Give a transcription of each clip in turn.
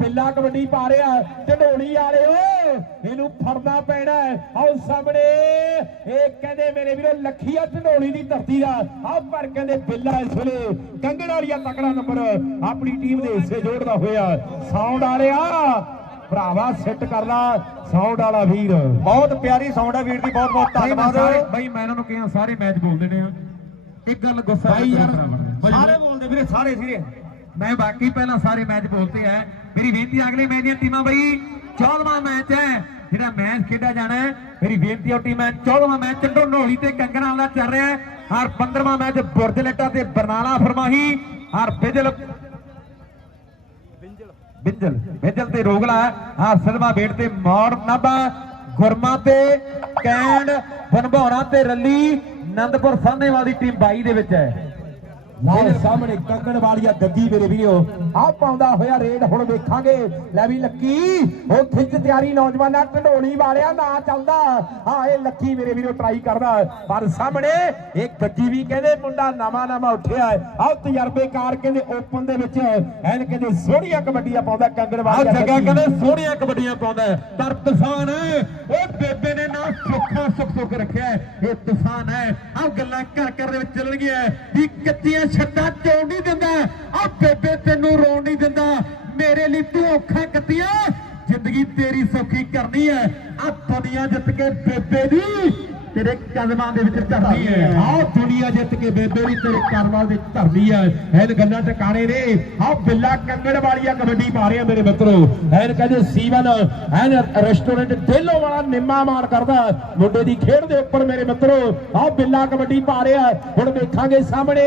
ਬਿੱਲਾ ਕਬੱਡੀ ਪਾ ਰਿਹਾ ਢਡੋਲੀ ਵਾਲਿਓ ਇਹਨੂੰ ਫੜਨਾ ਪੈਣਾ ਹੈ। ਆਓ ਸਾਹਮਣੇ ਇਹ ਕਹਿੰਦੇ ਮੇਰੇ ਵੀਰੋ ਲੱਖੀਆ ਢਡੋਲੀ ਦੀ ਧਰਤੀ ਦਾ। ਆਹ ਪਰ ਕਹਿੰਦੇ ਬਿੱਲਾ ਇਸ ਵੇਲੇ ਕੰਗਣ ਵਾਲੀਆ ਤਕੜਾ ਨੰਬਰ ਆਪਣੀ ਟੀਮ ਦੇ ਹਿੱਸੇ ਜੋੜਦਾ ਹੋਇਆ। ਸਾਊਂਡ ਵਾਲਿਆ ਭਰਾਵਾ ਸਿੱਟ ਕਰ ਲਾ। ਸਾਊਂਡ ਵਾਲਾ ਵੀਰ। ਬਹੁਤ ਪਿਆਰੀ ਸਾਊਂਡ ਹੈ ਵੀਰ ਦੀ ਬਹੁਤ ਬਹੁਤ ਧੰਨਵਾਦ। ਬਾਈ ਮੈਂ ਇਹਨਾਂ ਨੂੰ ਕਿਹਾ ਸਾਰੇ ਮੈਚ ਬੋਲਦੇ ਨੇ। ਆ ਇੱਕ ਗੱਲ ਗੁੱਸਾ ਬਾਈ ਯਾਰ, ਸਾਰੇ ਬੋਲਦੇ ਵੀਰੇ ਸਾਰੇ ਸੀਰੇ ਮੈਂ ਬਾਕੀ ਪਹਿਲਾਂ ਸਾਰੇ ਮੈਚ ਬੋਲਤੇ ਹੈ ਮੇਰੀ ਬੇਨਤੀ ਅਗਲੇ ਮੈਚ ਦੀਆਂ ਟੀਮਾਂ ਬਈ 14ਵਾਂ ਮੈਚ ਹੈ। ਜਿਹੜਾ ਮੈਚ ਖੇਡਿਆ ਜਾਣਾ ਹੈ ਮੇਰੀ ਬੇਨਤੀ ਹੈ ਟੀਮਾਂ 14ਵਾਂ ਮੈਚ ਢੰਡੋਲੀ ਤੇ ਕੰਗਣਾ ਦਾ ਚੱਲ ਰਿਹਾ ਹੈ। ਔਰ 15ਵਾਂ ਮੈਚ ਬੁਰਜ ਲੱਟਾ ਤੇ ਬਰਨਾਲਾ ਫਰਮਾਹੀ ਔਰ ਬਿਜਲ ਬਿੰਜਲ। ਬਿੰਜਲ ਤੇ ਰੋਗਲਾ ਆ ਸਦਮਾ ਬੇਟ ਤੇ ਮੌੜ ਨਾਭਾ ਗੁਰਮਾ ਤੇ ਕੈਂਡ ਬਨਭੌਰਾ ਤੇ ਰੱਲੀ ਨੰਦਪੁਰ ਸਾਹਨੇਵਾਲ ਦੀ ਟੀਮ 22 ਦੇ ਵਿੱਚ ਹੈ। ਨਾਲ ਸਾਹਮਣੇ ਕੰਗਣ ਵਾਲੀਆ ਗੱਗੀ ਮੇਰੇ ਵੀਰੋ ਆ ਪਾਉਂਦਾ ਹੋਇਆ ਰੇਡ ਹੁਣ ਵੇਖਾਂਗੇ। ਲੈ ਵੀ ਲੱਕੀ ਉਹ ਖਿੱਚ ਤਿਆਰੀ ਨੌਜਵਾਨਾਂ ਢੰਡੋਲੀ ਵਾਲਿਆ ਨਾ ਚੱਲਦਾ। ਹਾਂ ਇਹ ਲੱਕੀ ਮੇਰੇ ਵੀਰੋ ਟਰਾਈ ਕਰਦਾ। ਪਰ ਸਾਹਮਣੇ ਇਹ ਗੱਗੀ ਵੀ ਕਹਿੰਦੇ ਮੁੰਡਾ ਨਵਾਂ ਨਵਾਂ ਉੱਠਿਆ ਆਹ ਤਜਰਬੇਕਾਰ ਕਹਿੰਦੇ ਓਪਨ ਦੇ ਵਿੱਚ ਐਨ ਕਹਿੰਦੇ ਸੋਹਣੀਆਂ ਕਬੱਡੀਆਂ ਪਾਉਂਦਾ ਕੰਗਣ ਆ ਵਾਲੀਆ ਜੱਗਾ ਗੱਗੀ। ਕਹਿੰਦੇ ਸੋਹਣੀਆਂ ਕਬੱਡੀਆਂ ਪਾਉਂਦਾ ਪਰ ਤੂਫਾਨ ਉਹ ਬੇਬੇ ਨੇ ਨਾ ਸੁੱਖਾ ਸੁੱਖ ਸੁੱਖ ਰੱਖਿਆ। ਇਹ ਤੂਫਾਨ ਹੈ। ਆ ਗੱਲਾਂ ਘਰ ਘਰ ਦੇ ਵਿੱਚ ਚੱਲਣਗੀਆਂ ਵੀ ਕੱਚੀਆਂ ਛੱਡਾ ਚੋਂ ਨਹੀਂ ਦਿੰਦਾ? ਆ ਬੇਬੇ ਤੈਨੂੰ ਰੋਣ ਨਹੀਂ ਦਿੰਦਾ। ਮੇਰੇ ਲਈ ਤੂੰ ਔਖਾ ਕੱਟੀਆਂ ਜ਼ਿੰਦਗੀ ਤੇਰੀ ਸੌਖੀ ਕਰਨੀ ਹੈ। ਆ ਦੁਨੀਆ ਜਿੱਤ ਕੇ ਬੇਬੇ ਦੀ ਤੇਰੇ ਕਦਮਾਂ ਦੇ ਵਿੱਚ ਧਰਨੀ ਹੈ। ਆਹ ਦੁਨੀਆ ਜਿੱਤ ਕੇ ਬੇਬੇ ਵੀ ਤੇਰੇ ਕਰਮਾਂ ਵਿੱਚ ਧਰਦੀ ਹੈ। ਐਨ ਗੱਲਾਂ ਟਿਕਾਣੇ ਨੇ। ਆਹ ਬਿੱਲਾ ਕੰਗਣ ਵਾਲੀਆ ਕਬੱਡੀ ਪਾ ਰਿਹਾ ਮੇਰੇ ਮਿੱਤਰੋ। ਐਨ ਕਹਿੰਦੇ ਸੀਵਨ, ਐਨ ਰੈਸਟੋਰੈਂਟ ਦੇਲੋ ਵਾਲਾ ਨਿੰਮਾ ਮਾਰ ਕਰਦਾ। ਮੁੰਡੇ ਦੀ ਖੇਡ ਦੇ ਉੱਪਰ ਮੇਰੇ ਮਿੱਤਰੋ, ਆਹ ਬਿੱਲਾ ਕਬੱਡੀ ਪਾ ਰਿਹਾ। ਹੁਣ ਵੇਖਾਂਗੇ ਸਾਹਮਣੇ,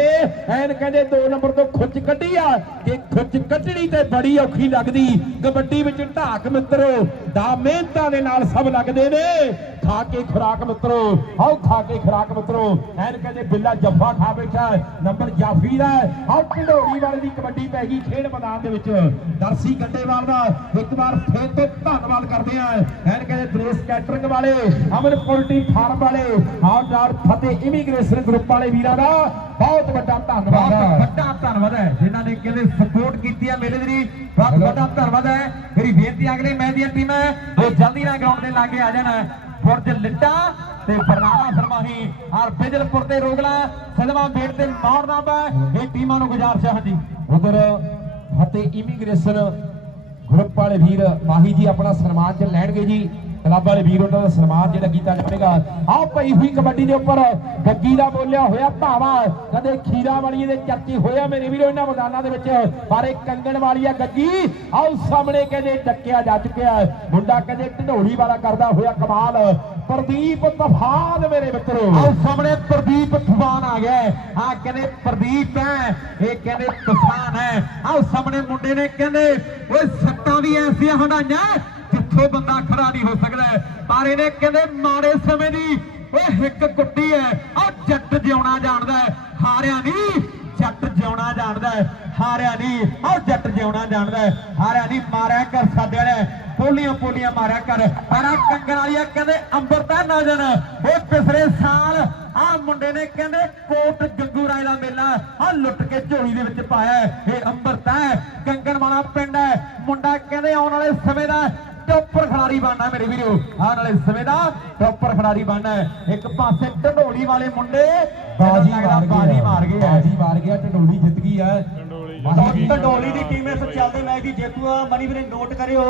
ਐਨ ਕਹਿੰਦੇ 2 ਨੰਬਰ ਤੋਂ ਖੁੱਚ ਕੱਢੀ ਆ। ਕਿ ਖੁੱਚ ਕੱਢਣੀ ਤੇ ਬੜੀ ਔਖੀ ਲੱਗਦੀ। ਕਬੱਡੀ ਵਿੱਚ ਢਾਕ ਮਿੱਤਰੋ, ਦਾ ਮਿਹਨਤਾਂ ਦੇ ਨਾਲ ਸਭ ਲੱਗਦੇ ਨੇ। ਖਾ ਕੇ ਖੁਰਾਕ ਮਿੱਤਰੋ ਆਓ ਖਾ ਕੇ ਖੁਰਾਕ ਮਿੱਤਰੋ। ਐਨ ਕਹਿੰਦੇ ਬਿੱਲਾ ਜੱਫਾ ਖਾ ਬੈਠਾ। ਨੰਬਰ ਜਾਫੀ ਦਾ। ਆਓ ਢਿੰਡੋਰੀ ਵਾਲੇ ਦੀ ਕਬੱਡੀ ਪੈ ਗਈ ਖੇਡ ਮੈਦਾਨ ਦੇ ਵਿੱਚ। ਦਰਸੀ ਗੰਡੇਵਾਲ ਦਾ ਇੱਕ ਵਾਰ ਫੇਰ ਤੋਂ ਧੰਨਵਾਦ ਕਰਦੇ ਆ ਐਨ ਕਹਿੰਦੇ ਦ੍ਰੇਸ ਕੈਟਰਿੰਗ ਵਾਲੇ ਅਮਨ ਪੋਲਟਰੀ ਫਾਰਮ ਵਾਲੇ ਆਓ ਨਾਲ ਫਤਿਹ ਇਮੀਗ੍ਰੇਸ਼ਨ ਗਰੁੱਪ ਵਾਲੇ ਵੀਰਾਂ ਦਾ ਬਹੁਤ ਵੱਡਾ ਧੰਨਵਾਦ ਬਹੁਤ ਹੈ ਵੱਡਾ ਧੰਨਵਾਦ ਹੈ। ਜਿਨ੍ਹਾਂ ਨੇ ਕਹਿੰਦੇ ਸਪੋਰਟ ਕੀਤੀ ਹੈ ਮੇਰੇ ਲਈ। ਬਹੁਤ ਵੱਡਾ ਧੰਨਵਾਦ ਹੈ। ਮੇਰੀ ਬੇਨਤੀ ਅਗਲੇ ਮੈਚ ਦੀਆਂ ਟੀਮਾਂ ਉਹ ਜਲਦੀ ਨਾਲ ਗਰਾਊਂਡ ਦੇ ਲਾਗੇ ਆ ਜਾਣ। ਫੁਰਜ ਲਿੱਟਾ ਤੇ ਬਰਨਾਲਾ ਫਰਮਾਹੀ। ਔਰ ਬਿਜਲਪੁਰ ਤੇ ਰੋਗਲਾ ਸਲਮਾ ਬੇਟ ਤੇ ਮੌੜਨਾਬਾ ਇਹ ਟੀਮਾਂ ਨੂੰ ਗੁਜ਼ਾਰਿਸ਼ ਹੈ ਹਾਂਜੀ ਉਧਰ ਫਤਿਹ ਇਮੀਗ੍ਰੇਸ਼ਨ ਗਰੁੱਪ ਵਾਲੇ ਵੀਰ ਮਾਹੀ ਜੀ ਆਪਣਾ ਸਨਮਾਨ ਚ ਲੈਣਗੇ ਜੀ। ਕਲੱਬ ਵਾਲੇ ਵੀਰ, ਉਹਨਾਂ ਦਾ ਸਨਮਾਨ ਜਿਹੜਾ ਕੀਤਾ ਜਾਵੇਗਾ। ਆਹ ਪਈ ਹੋਈ ਕਬੱਡੀ ਦੇ ਉੱਪਰ ਗੱਗੀ ਦਾ ਬੋਲਿਆ ਹੋਇਆ ਧਾਵਾ। ਕਦੇ ਖੀਰਾ ਵਾਲੀ ਦੇ ਚਰਚੇ ਹੋਇਆ ਮੇਰੇ ਵੀਰੋ ਇਹਨਾਂ ਮੈਦਾਨਾਂ ਦੇ ਵਿੱਚ, ਪਰ ਇਹ ਕੰਗਣ ਵਾਲੀ ਆ ਗੱਗੀ। ਆਹ ਸਾਹਮਣੇ ਕਹਿੰਦੇ ਡੱਕਿਆ ਜਾ ਚੁੱਕਿਆ ਮੁੰਡਾ ਕਹਿੰਦੇ ਢਢੋਲੀ ਵਾਲਾ ਕਰਦਾ ਹੋਇਆ ਕਮਾਲ। ਪ੍ਰਦੀਪ ਤੂਫਾਨ ਮੇਰੇ ਮਿੱਤਰੋ। ਆਓ ਸਾਹਮਣੇ ਪ੍ਰਦੀਪ ਤੂਫਾਨ ਆ ਗਿਆ ਆ ਕਹਿੰਦੇ ਪ੍ਰਦੀਪ ਹੈ, ਇਹ ਕਹਿੰਦੇ ਤੂਫਾਨ ਹੈ। ਆਓ ਸਾਹਮਣੇ ਮੁੰਡੇ ਨੇ ਕਹਿੰਦੇ, ਓਏ ਸੱਟਾਂ ਵੀ ਐਸੀਆਂ ਹੰਡਾਈਆਂ ਜਿੱਥੋਂ ਬੰਦਾ ਖੜਾ ਨਹੀਂ ਹੋ ਸਕਦਾ ਪਰ ਇਹਨੇ ਕਹਿੰਦੇ ਮਾੜੇ ਸਮੇਂ ਦੀ ਓਏ ਹਿੱਕ ਕੁੱਟੀ ਹੈ। ਆ ਜੱਟ ਜਿਉਣਾ ਜਾਣਦਾ ਹੈ। ਹਾਰਿਆ ਨਹੀਂ ਜੱਟ ਜਿਉਣਾ ਜਾਣਦਾ ਹੈ। ਹਾਰਿਆ ਨਹੀਂ ਆਹ ਜੱਟ ਜਿਉਣਾ ਜਾਣਦਾ ਹੈ। ਹਾਰਿਆ ਨਹੀਂ ਮਾਰਿਆ ਕਰ, ਸਾਡੇ ਵਾਲੇ ਪੋਲੀਆਂ ਪੋਲੀਆਂ ਮਾਰਿਆ ਕਰ। ਪਰ ਕੰਗਣ ਵਾਲੀਆ ਕਹਿੰਦੇ ਅੰਬਰਤਾ ਨਾ ਜਨ ਉਹ ਪਿਛਲੇ ਸਾਲ ਆ ਮੁੰਡੇ ਨੇ ਕਹਿੰਦੇ ਕੋਟ ਗੰਗੂ ਰਾਏ ਦਾ ਮੇਲਾ ਆ ਲੁੱਟ ਕੇ ਝੋਲੀ ਦੇ ਵਿੱਚ ਪਾਇਆ ਇਹ ਅੰਬਰਤਾ ਹੈ। ਕੰਗਣ ਵਾਲਾ ਪਿੰਡ ਹੈ। ਮੁੰਡਾ ਕਹਿੰਦੇ ਆਉਣ ਵਾਲੇ ਸਮੇਂ ਦਾ ਟੋਪਰ ਖਿਡਾਰੀ ਬਣਨਾ ਮੇਰੇ ਵੀਰੋ। ਆਉਣ ਵਾਲੇ ਸਮੇਂ ਦਾ ਟੋਪਰ ਖਿਡਾਰੀ ਬਣਨਾ। ਇੱਕ ਪਾਸੇ ਢੰਡੋਲੀ ਵਾਲੇ ਮੁੰਡੇ ਬਾਜੀ ਮਾਰ ਬਾਜੀ ਗਿਆ ਮਾਰ ਗਏ ਬਾਜੀ ਮਾਰ ਗਿਆ ਢਡੋਲੀ ਜਿੱਤ ਗਈ ਹੈ ਢੰਡੋਲੀ ਦੀ ਟੀਮ ਇਸ ਚੱਲਦੇ ਮੈਚ ਦੀ ਜੇਤੂ ਆ। ਮਨੀ ਵੀਰੇ ਨੋਟ ਕਰਿਓ।